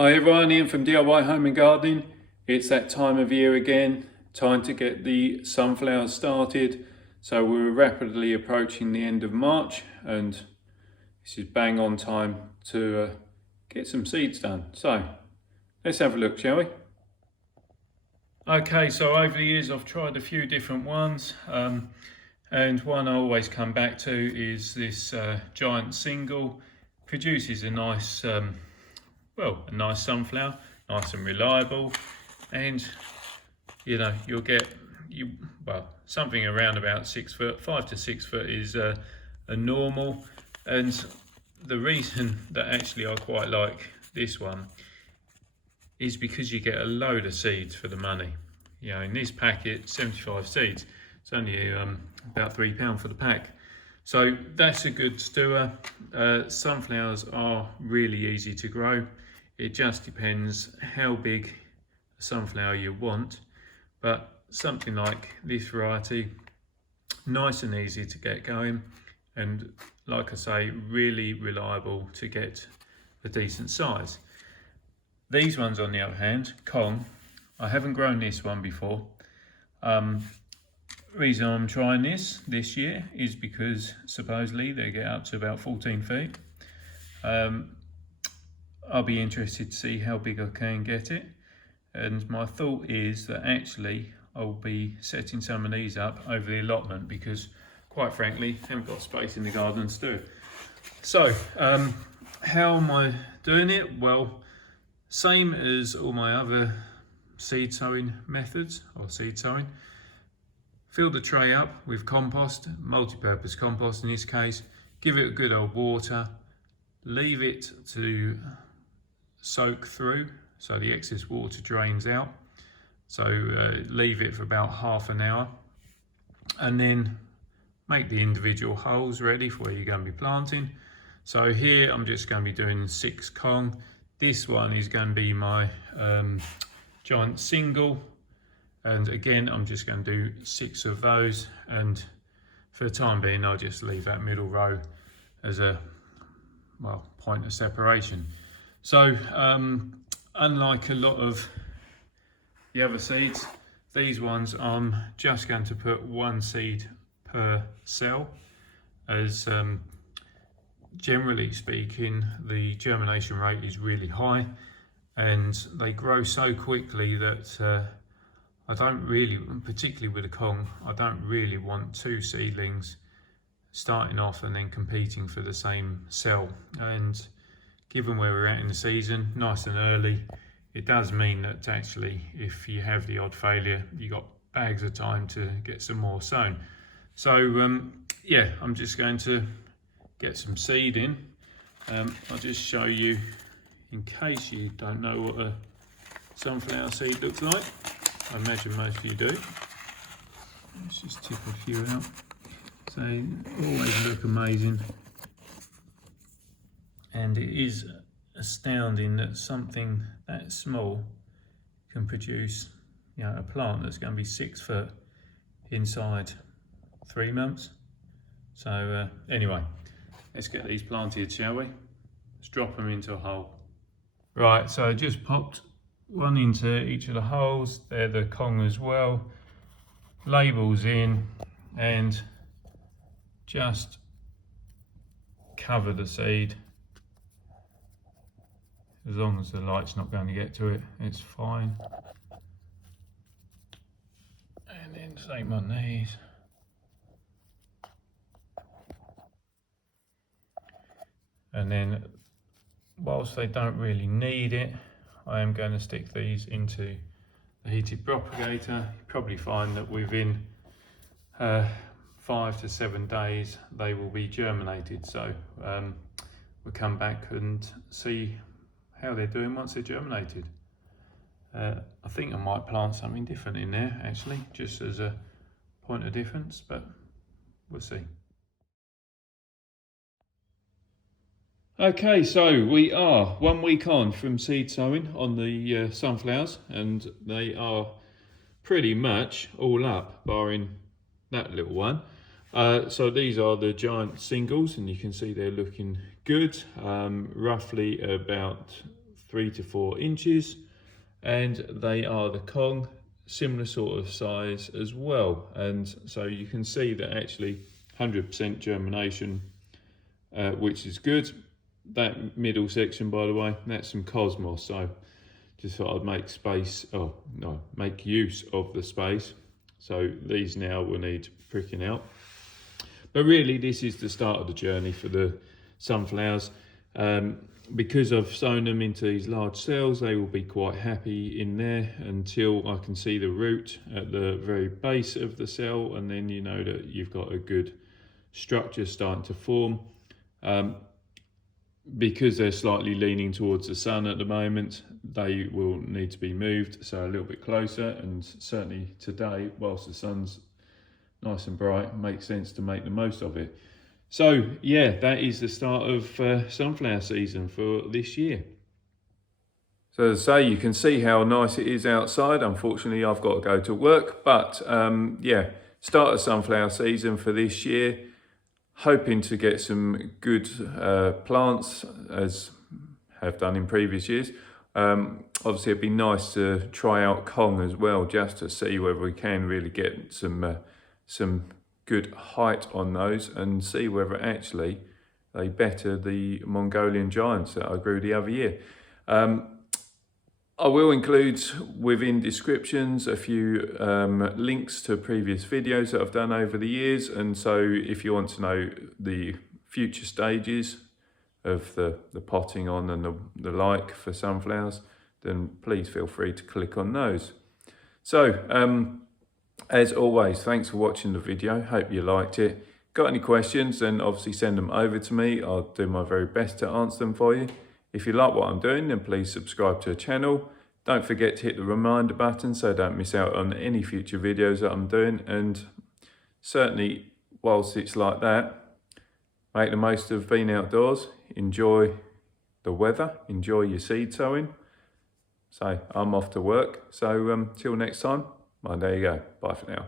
Hi everyone, Ian from DIY Home and Gardening. It's that time of year again, time to get the sunflowers started. So we're rapidly approaching the end of March and this is bang on time to get some seeds done. So let's have a look, shall we? Okay, so over the years I've tried a few different ones and one I always come back to is this giant single. Produces a nice a nice sunflower, nice and reliable, and you'll get something around about 6 foot. 5 to 6 foot is a normal, and the reason that actually I quite like this one is because you get a load of seeds for the money. In this packet, 75 seeds. It's only about £3 for the pack. So that's a good stewer. Sunflowers are really easy to grow. It just depends how big a sunflower you want, but something like this variety, nice and easy to get going, and like I say, really reliable to get a decent size. These ones on the other hand, Kong, I haven't grown this one before. Reason I'm trying this year is because supposedly they get up to about 14 feet. I'll be interested to see how big I can get it, and my thought is that actually I'll be setting some of these up over the allotment because quite frankly I haven't got space in the garden to do it. So how am I doing it? Well, same as all my other seed sowing methods or seed sowing. Fill the tray up with compost, multi-purpose compost in this case, give it a good old water, leave it to soak through so the excess water drains out. So leave it for about half an hour and then make the individual holes ready for where you're going to be planting. So here I'm just going to be doing 6 Kong. This one is going to be my giant single, and again I'm just going to do 6 of those, and for the time being I'll just leave that middle row as a point of separation. So unlike a lot of the other seeds, these ones I'm just going to put 1 seed per cell, as generally speaking the germination rate is really high and they grow so quickly that I don't really, particularly with a Kong, I don't really want 2 seedlings starting off and then competing for the same cell. And given where we're at in the season, nice and early, it does mean that actually if you have the odd failure, you got bags of time to get some more sown. So yeah, I'm just going to get some seed in. I'll just show you in case you don't know what a sunflower seed looks like. I imagine most of you do. Let's just tip a few out. So always look amazing. And it is astounding that something that small can produce, a plant that's going to be 6 foot inside 3 months. So anyway, let's get these planted, shall we? Let's drop them into a hole. Right, so I just popped 1 into each of the holes. They're the Kong as well. Labels in and just cover the seed. As long as the light's not going to get to it, it's fine. And then same on these. And then, whilst they don't really need it, I am going to stick these into the heated propagator. You probably find that within 5 to 7 days they will be germinated. So we'll come back and see how they're doing once they're germinated. I think I might plant something different in there actually, just as a point of difference, but we'll see. Okay, so we are 1 week on from seed sowing on the sunflowers, and they are pretty much all up, barring that little one. So these are the giant singles, and you can see they're looking good. Roughly about 3 to 4 inches, and they are the Kong, similar sort of size as well. And so you can see that actually 100% germination, which is good. That middle section, by the way, that's some cosmos, so just thought I'd make use of the space. So these now will need pricking out. But really, this is the start of the journey for the sunflowers. Because I've sown them into these large cells, they will be quite happy in there until I can see the root at the very base of the cell, and then you know that you've got a good structure starting to form. Because they're slightly leaning towards the sun at the moment, they will need to be moved, so a little bit closer. And certainly today, whilst the sun's nice and bright, makes sense to make the most of it. So yeah, that is the start of sunflower season for this year. So as I say, you can see how nice it is outside. Unfortunately, I've got to go to work, but yeah, start of sunflower season for this year. Hoping to get some good plants, as have done in previous years. Obviously, it'd be nice to try out Kong as well, just to see whether we can really get some good height on those, and see whether actually they better the Mongolian giants that I grew the other year. I will include within descriptions a few links to previous videos that I've done over the years, and so if you want to know the future stages of the potting on and the like for sunflowers, then please feel free to click on those. So as always, thanks for watching the video. Hope you liked it. Got any questions, then obviously send them over to me. I'll do my very best to answer them for you. If you like what I'm doing, then please subscribe to the channel. Don't forget to hit the reminder button so don't miss out on any future videos that I'm doing. And certainly, whilst it's like that, make the most of being outdoors. Enjoy the weather. Enjoy your seed sowing. So I'm off to work. So till next time, well, there you go. Bye for now.